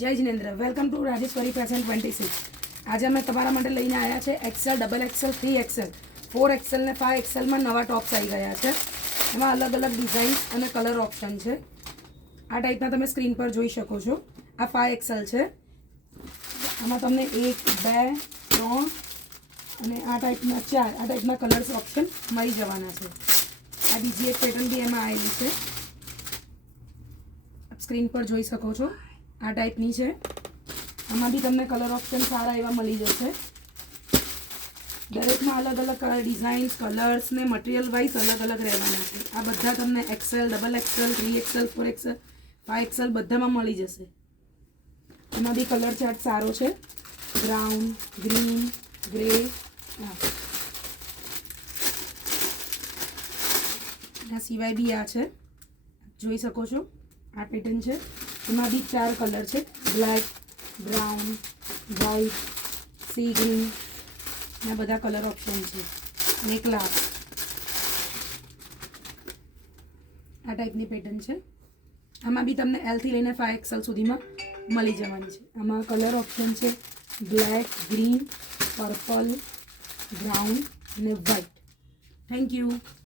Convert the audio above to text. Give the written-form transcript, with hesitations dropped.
જય Jinendra, welcome to Rajeshwari fashion 26. આજે અમે તમારા માટે લઈને આવ્યા છે Excel, double XL, 3XL, 4XL ને 5XLમાં નવા ટોપ્સ આવી ગયા છે. એમાં અલગ અલગ ડિઝાઇન અને કલર ઓપ્શન છે. આ ટાઈપના તમે સ્ક્રીન પર જોઈ શકો છો. આ 5XL છે. આમાં તમને 1, 2, 3 અને આ ટાઈપના કલર્સ ઓપ્શન મળી જવાના છે. આ બીજી એક પેટર્ન બી એમાં આવેલી છે, સ્ક્રીન પર જોઈ શકો છો. આ ટાઈપની છે. આમાં બી તમને કલર ઓપ્શન સારા એવા મળી જશે. દરેકમાં અલગ અલગ ડિઝાઇન્સ, કલર્સ ને મટીરિયલ વાઇઝ અલગ અલગ રહેવાના છે. આ બધા તમને Excel, double XL, 3XL, 4XL, 5XL બધામાં મળી જશે. એમાં બી કલર ચાર્ટ સારો છે. Brown, green, grey. આ સિવાય બી આ છે, જોઈ શકો છો. આ પેટર્ન છે. એમાં બી 4 કલર છે, black, brown, white, sea green. આ બધા કલર ઓપ્શન છે. નેકલાસ આ ટાઈપની પેટર્ન છે. આમાં બી તમને L થી લઈને 5XL સુધીમાં મળી જવાની છે. આમાં કલર ઓપ્શન છે બ્લેક, ગ્રીન, પર્પલ, બ્રાઉન અને વ્હાઇટ. Thank you.